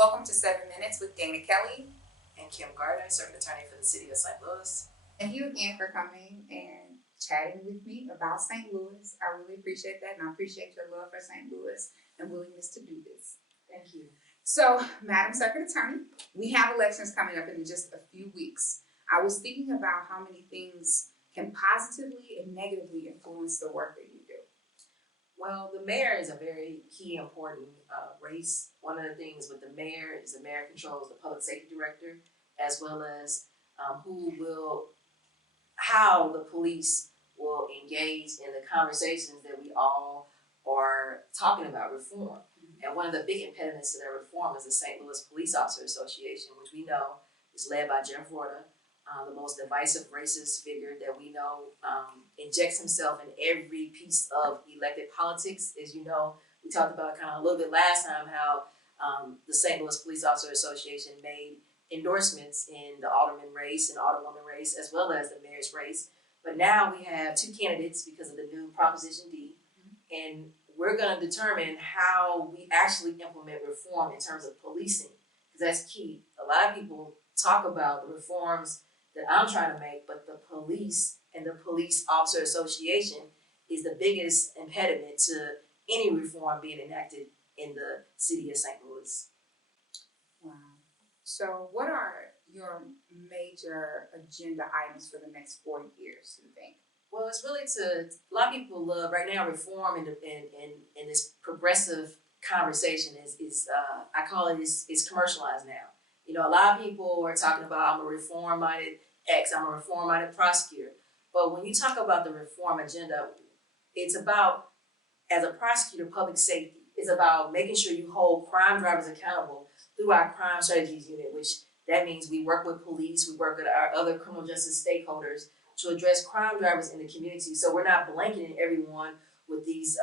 Welcome to 7 Minutes with Dana Kelly. And Kim Gardner, Circuit Attorney for the City of St. Louis. Thank you again for coming and chatting with me about St. Louis. I really appreciate that, and I appreciate your love for St. Louis and willingness to do this. Thank you. So, Madam Circuit Attorney, we have elections coming up in just a few weeks. I was thinking about how many things can positively and negatively influence the work that you do. Well, the mayor is a very key important race. One of the things with the mayor is the mayor controls the public safety director, as well as how the police will engage in the conversations that we all are talking about reform. And one of the big impediments to that reform is the St. Louis Police Officer Association, which we know is led by Jeff Rorta, the most divisive racist figure that we know, injects himself in every piece of elected politics. As you know, we talked about kind of a little bit last time how the St. Louis Police Officer Association made endorsements in the alderman race and alderwoman race, as well as the mayor's race. But now we have two candidates because of the new Proposition D, and we're going to determine how we actually implement reform in terms of policing, because that's key. A lot of people talk about the reforms that I'm trying to make, but the police and the Police Officer Association is the biggest impediment to any reform being enacted in the city of St. Louis. Wow. So, what are your major agenda items for the next 4 years, do you think? Well, it's really a lot of people love right now reform in this progressive conversation is I call it is commercialized now. You know, a lot of people are talking about I'm a reform-minded X, I'm a reform-minded prosecutor. But when you talk about the reform agenda, it's about, as a prosecutor, public safety. It's about making sure you hold crime drivers accountable through our crime strategies unit, which that means we work with police, we work with our other criminal justice stakeholders to address crime drivers in the community. So we're not blanketing everyone with these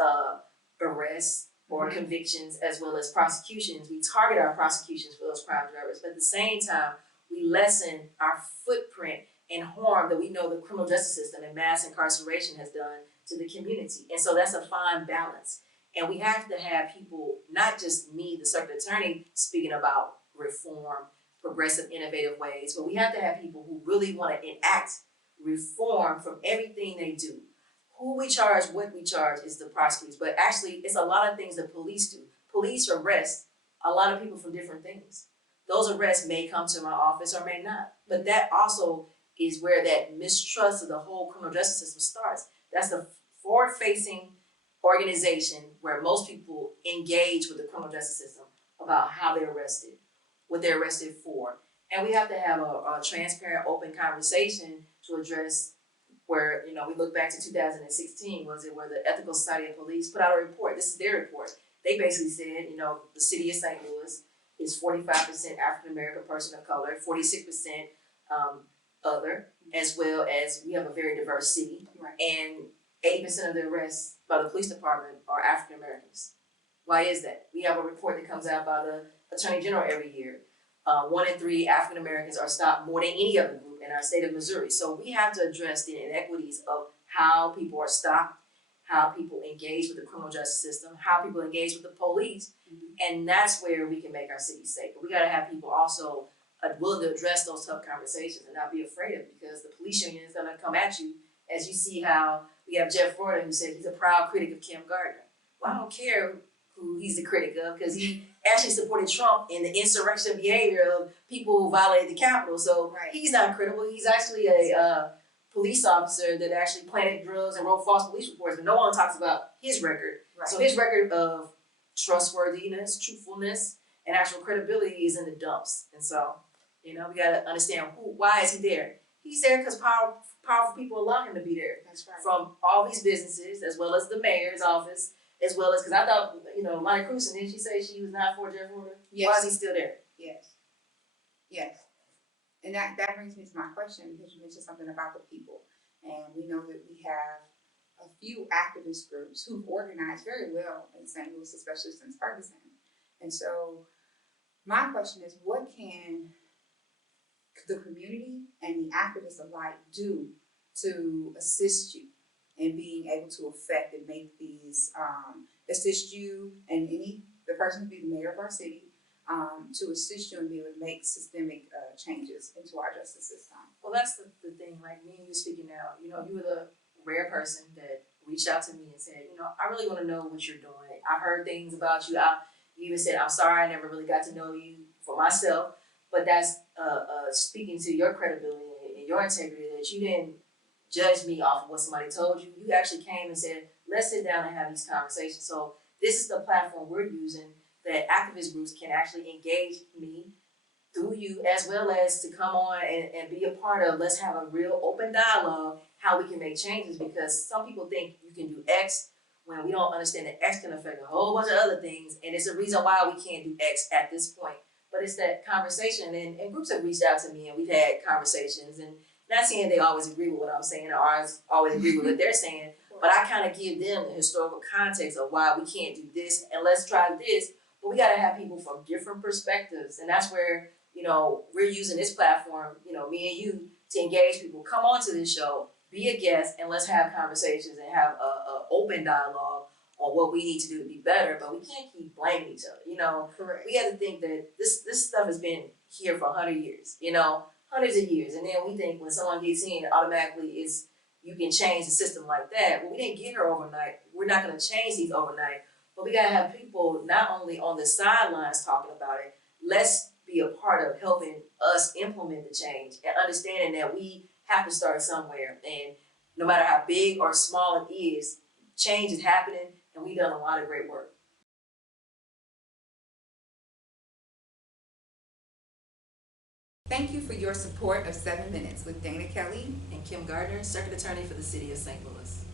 arrests or convictions as well as prosecutions. We target our prosecutions for those crime drivers, but at the same time, we lessen our footprint and harm that we know the criminal justice system and mass incarceration has done to the community. And so that's a fine balance. And we have to have people, not just me, the circuit attorney, speaking about reform, progressive, innovative ways, but we have to have people who really want to enact reform from everything they do. Who we charge, what we charge is the prosecutors, but actually it's a lot of things that police do. Police arrest a lot of people for different things. Those arrests may come to my office or may not, but that also is where that mistrust of the whole criminal justice system starts. That's the forward-facing organization where most people engage with the criminal justice system about how they're arrested, what they're arrested for. And we have to have a transparent, open conversation to address where, you know, we look back to 2016, was it where the Ethical Society of Police put out a report. This is their report. They basically said, you know, the city of St. Louis is 45% African-American person of color, 46% other, as well as we have a very diverse city. Right. And 80% of the arrests by the police department are African-Americans. Why is that? We have a report that comes out by the Attorney General every year. 1 in 3 African Americans are stopped more than any other group in our state of Missouri. So we have to address the inequities of how people are stopped, how people engage with the criminal justice system, how people engage with the police, and that's where we can make our city safe. But we got to have people also willing to address those tough conversations and not be afraid of it, because the police union is going to come at you, as you see how we have Jeff Rorta, who said he's a proud critic of Kim Gardner. Well, I don't care who he's the critic of, because he actually supported Trump in the insurrection behavior of people who violated the Capitol. So he's not critical. He's actually a police officer that actually planted drugs and wrote false police reports, but no one talks about his record. Right. So his record of trustworthiness, truthfulness, and actual credibility is in the dumps. And so, you know, we got to understand why is he there? He's there because powerful people allow him to be there. That's right. From all these businesses, as well as the mayor's office, as well as, because I thought, you know, Monica Cruz, didn't she say she was not for Jeff Rorta? Yes. Why is he still there? Yes. Yes. And that brings me to my question, because you mentioned something about the people. And we know that we have a few activist groups who've organized very well in St. Louis, especially since Ferguson. And so my question is, what can the community and the activists alike do to assist you in being able to affect and make these, assist you and the person who be the mayor of our city, to assist you and be able to make systemic changes into our justice system. Well, that's the thing. Like me and you speaking now, you know, you were the rare person that reached out to me and said, you know, I really want to know what you're doing. I've heard things about you. You even said, I'm sorry, I never really got to know you for myself. But that's speaking to your credibility and your integrity, that you didn't judge me off of what somebody told you. You actually came and said, let's sit down and have these conversations. So this is the platform we're using that activist groups can actually engage me through you, as well as to come on and be a part of, let's have a real open dialogue, how we can make changes, because some people think you can do X when we don't understand that X can affect a whole bunch of other things, and it's a reason why we can't do X at this point. But it's that conversation, and groups have reached out to me and we've had conversations, and not saying they always agree with what I'm saying or always agree with what they're saying, but I kind of give them the historical context of why we can't do this and let's try this. But we got to have people from different perspectives, and that's where, you know, we're using this platform, you know, me and you, to engage people. Come on to this show, be a guest, and let's have conversations and have a open dialogue on what we need to do to be better. But we can't keep blaming each other, you know. Correct. We have to think that this stuff has been here for 100 years, you know, hundreds of years. And then we think when someone gets in, automatically is you can change the system like that. Well, we didn't get here overnight. We're not going to change these overnight. But we got to have people not only on the sidelines talking about it, let's be a part of helping us implement the change and understanding that we have to start somewhere. And no matter how big or small it is, change is happening, and we've done a lot of great work. Thank you for your support of 7 Minutes with Dana Kelly And Kim Gardner, Circuit Attorney for the City of St. Louis.